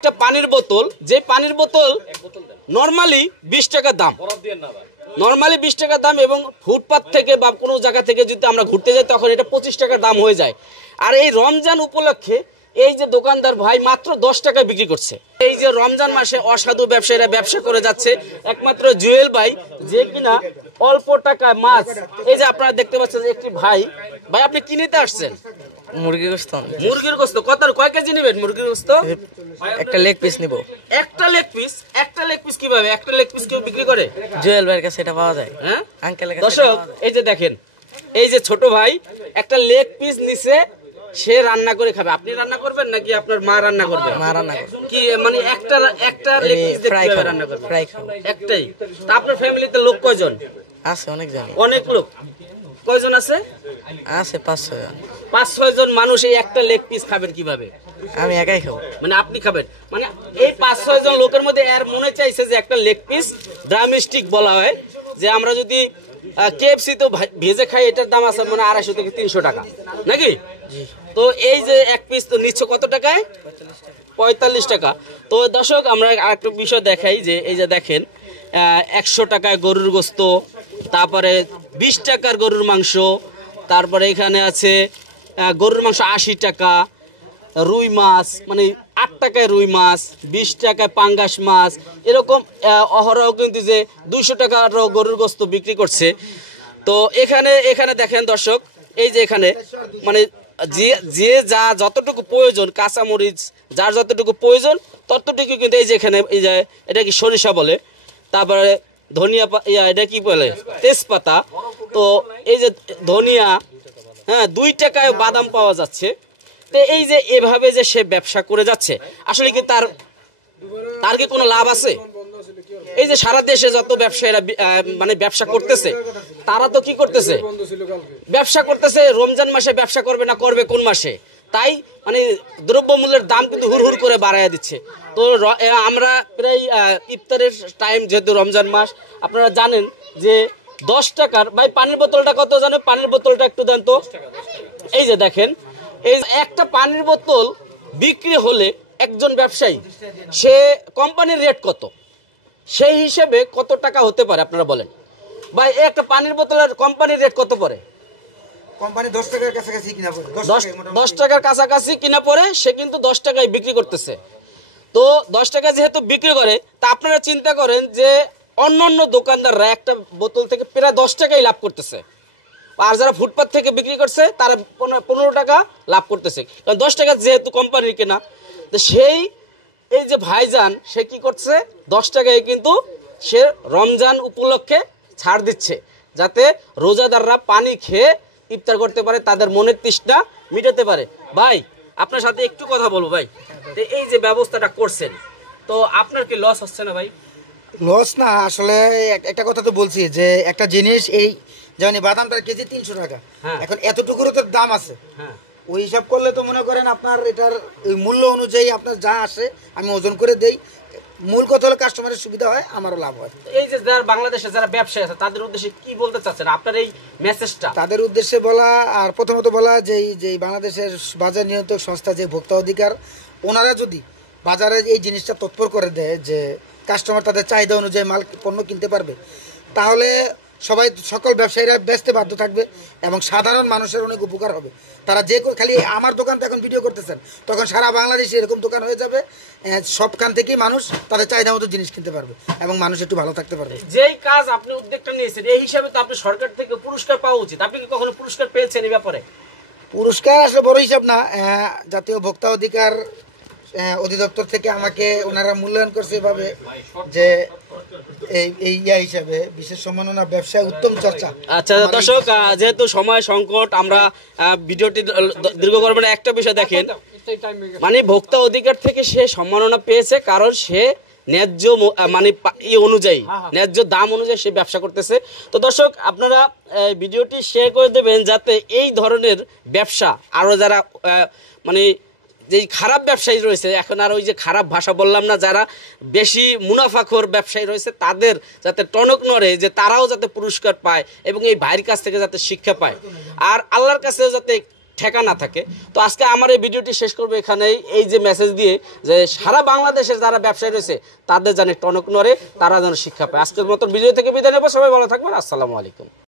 একটা পানির বোতল, যে পানির বোতল নরমালি 20 টাকা দাম, নরমালি 20 টাকা দাম, এবং ফুটপাত থেকে বা কোনো জায়গা থেকে যদি আমরা ঘুরতে যাই তখন এটা 25 টাকা দাম হয়ে যায়। আর এই রমজান উপলক্ষে এই যে দোকানদার ভাই মাত্র 10 টাকায় বিক্রি করছে। এই যে রমজান মাসে অসাধু ব্যবসায়ীরা ব্যবসা করে যাচ্ছে, একমাত্র জুয়েল ভাই যে কিনা অল্প টাকায় মাছ, এই যে আপনারা দেখতে পাচ্ছেন একটি ভাই, ভাই আপনি কি নিতে আসছেন? মুরগির গোশত। মুরগির গোশত কত, কয় কেজি নেবেন মুরগির গোশত? একটা লেগ পিস নিব। একটা লেগ পিস? একটা লেগ পিস কিভাবে, একটা লেগ পিস কেউ বিক্রি করে? জুয়েল ভাইয়ের কাছে এটা পাওয়া যায়। হ্যাঁ আঙ্কেলের কাছে। দর্শক এই যে দেখেন, এই যে ছোট ভাই একটা লেগ পিস নিছে, সে রান্না করে খাবে। আপনি রান্না করবেন নাকি আপনার মা রান্না করবে? মা রান্না করবে। কি মানে একটা লেগ পিস ফ্রাই রান্না করবে? ফ্রাই খাবো। একটাই? তা আপনার ফ্যামিলিতে লোক কয়জন? আছে অনেক জন। অনেক লোক। কয়জন আছে? আছে 5-6 জন। 5-6 জন মানুষ এই একটা লেগ পিস খাবেন কিভাবে? আমি একাই খাবো। মানে আপনি খাবেন, মানে এই 5-6 জন লোকের মধ্যে এর মনে চাইছে যে একটা লেগ পিস ড্রামস্টিক বলা হয়, যে আমরা যদি কেএফসি তো ভেজে খাই, এটার দাম আছে মানে 250 থেকে 300 টাকা নাকি? তো এই যে এক পিস তো নিচ্ছ কত টাকায়? 45 টাকা। তো দর্শক আমরা আরেকটা বিষয় দেখাই, যে এই যে দেখেন 100 টাকায় গরুর গোশত, তারপরে 20 টাকার গরুর মাংস, তারপরে এখানে আছে গরুর মাংস 80 টাকা, রুই মাছ মানে 8 টাকায় রুই মাছ, 20 টাকায় পাঙ্গাস মাছ, এরকম অহরহ কিন্তু যে 200 টাকার গরুর গোশত বিক্রি করছে। তো এখানে দেখেন দর্শক, এই যে এখানে মানে যে যা যতটুকু প্রয়োজন, কাঁচামরিচ যার যতটুকু প্রয়োজন ততটুকু কিন্তু এই যে এখানে, এই যে এটা কি সরিষা বলে, তারপরে ধনিয়া, এটা কি বলে, তেজপাতা, তো এই যে ধনিয়া, হ্যাঁ 2 টাকায় বাদাম পাওয়া যাচ্ছে। তো এই যে এভাবে যে সে ব্যবসা করে যাচ্ছে, আসলে কি তার কি কোনো লাভ আছে? এই যে সারা দেশে যত ব্যবসায়ীরা মানে ব্যবসা করতেছে, তারা তো কি করতেছে, ব্যবসা করতেছে। রমজান মাসে ব্যবসা করবে না, করবে কোন মাসে? তাই মানে দ্রব্যমূল্যের দাম কিন্তু হুড় করে বাড়াইয়া দিচ্ছে। তো আমরা প্রায় ইফতারের টাইম, যেহেতু রমজান মাস, আপনারা জানেন যে 10 টাকার ভাই পানির বোতলটা কত জানেন? পানির বোতলটা একটু দেন তো। এই যে দেখেন, এই একটা পানির বোতল বিক্রি হলে একজন ব্যবসায়ী, সে কোম্পানির রেট কত, সেই হিসেবে কত টাকা হতে পারে আপনারা বলেন ভাই? একটা পানির বোতলের কোম্পানির রেট কত পড়ে? কোম্পানি 10 টাকার কাছাকাছি কিনা পড়ে। 10 টাকার কাছাকাছি কিনা পড়ে, সে কিন্তু 10 টাকায় বিক্রি করতেছে। তো 10 টাকা যেহেতু বিক্রি করে, তা আপনারা চিন্তা করেন যে অন্য দোকানদাররা একটা বোতল থেকে প্রায় 10 টাকাই লাভ করতেছে, আর যারা ফুটপাত থেকে বিক্রি করছে তারা 15 টাকা লাভ করতেছে, কারণ 10 টাকা যেহেতু কোম্পানির কেনা। তো সেই এই যে ভাইজান, সে কি করছে, 10 টাকায় কিন্তু সে রমজান উপলক্ষে ছাড় দিচ্ছে, যাতে রোজাদাররা পানি খেয়ে ইফতার করতে পারে, তাদের মনের তৃষ্ণা মিটাতে পারে। ভাই আপনার সাথে একটু কথা বলবো ভাই, তো এই যে ব্যবস্থাটা করছেন, তো আপনার কি লস হচ্ছে না ভাই? লস না, আসলে একটা কথা তো বলছি যে একটা জিনিস, এই যেমন বাদামটার কেজি 300 টাকা, এখন এতটুকুরও তো দাম আছে। ওই হিসাব করলে তো মনে করেন আপনার এটার ওই মূল্য অনুযায়ী আপনার যা আসে আমি ওজন করে দেই। মূল কথা হলো কাস্টমারের সুবিধা হয়, আমারও লাভ হয়। এই যে যারা বাংলাদেশে যারা ব্যবসায়ী আছে, তাদের উদ্দেশ্যে কি বলতে চাচ্ছেন আপনার এই মেসেজটা? তাদের উদ্দেশ্যে বলা, আর প্রথমত বলা যে বাংলাদেশের বাজার নিয়ন্ত্রক সংস্থা যে ভোক্তা অধিকার, ওনারা যদি বাজারে এই জিনিসটা তৎপর করে দেয় যে কাস্টমার তাদের চাহিদা অনুযায়ী মাল পণ্য কিনতে পারবে, তাহলে সকল ব্যবসায়ীরা বেচতে বাধ্য থাকবে এবং সাধারণ মানুষের অনেক উপকার হবে। তারা যে খালি আমার দোকান তো এখন ভিডিও করতেছেন, তখন সারা বাংলাদেশে এরকম দোকান হয়ে যাবে, সবখান থেকেই মানুষ তাদের চাহিদা মতো জিনিস কিনতে পারবে এবং মানুষ একটু ভালো থাকতে পারবে। যেই কাজ আপনি উদ্যোগটা নিয়েছেন, এই হিসাবে তো আপনি সরকার থেকে পুরস্কার পাওয়া উচিত। আপনি কি কখনো পুরস্কার পেয়েছেন এই ব্যাপারে? পুরস্কার আসলে বড় হিসাব না, জাতীয় ভোক্তা অধিকার অধিদপ্তর থেকে আমাকে ওনারা মূল্যায়ন করছে এভাবে যে এই হিসাবে বিশেষ সম্মাননা, ব্যবসায় উত্তম চর্চা। আচ্ছা দর্শক, যেহেতু সময় সংকট, আমরা ভিডিওটি দীর্ঘ করবো না। একটা বিষয় দেখেন, মানে ভোক্তা অধিকার থেকে সে সম্মাননা পেয়েছে কারণ সে ন্যায্য মানে অনুযায়ী, ন্যায্য দাম অনুযায়ী সে ব্যবসা করতেছে। তো দর্শক আপনারা ভিডিওটি শেয়ার করে দেবেন, যাতে এই ধরনের ব্যবসা আরো যারা মানে যে খারাপ ব্যবসায়ী রয়েছে, এখন আর ওই যে খারাপ ভাষা বললাম না, যারা বেশি মুনাফাখোর ব্যবসায়ী রয়েছে, তাদের যাতে টনক নড়ে, যে তারাও যাতে পুরস্কার পায় এবং এই ভাইয়ের কাছ থেকে যাতে শিক্ষা পায়, আর আল্লাহর কাছেও যাতে ঠেকা না থাকে। তো আজকে আমার এই ভিডিওটি শেষ করবো এখানেই, এই যে মেসেজ দিয়ে যে সারা বাংলাদেশের যারা ব্যবসায়ী রয়েছে তাদের যেন টনক নড়ে, তারা যেন শিক্ষা পায়। আজকের মতন ভিডিও থেকে বিদায় নেবো, সবাই ভালো থাকবেন, আসসালামু আলাইকুম।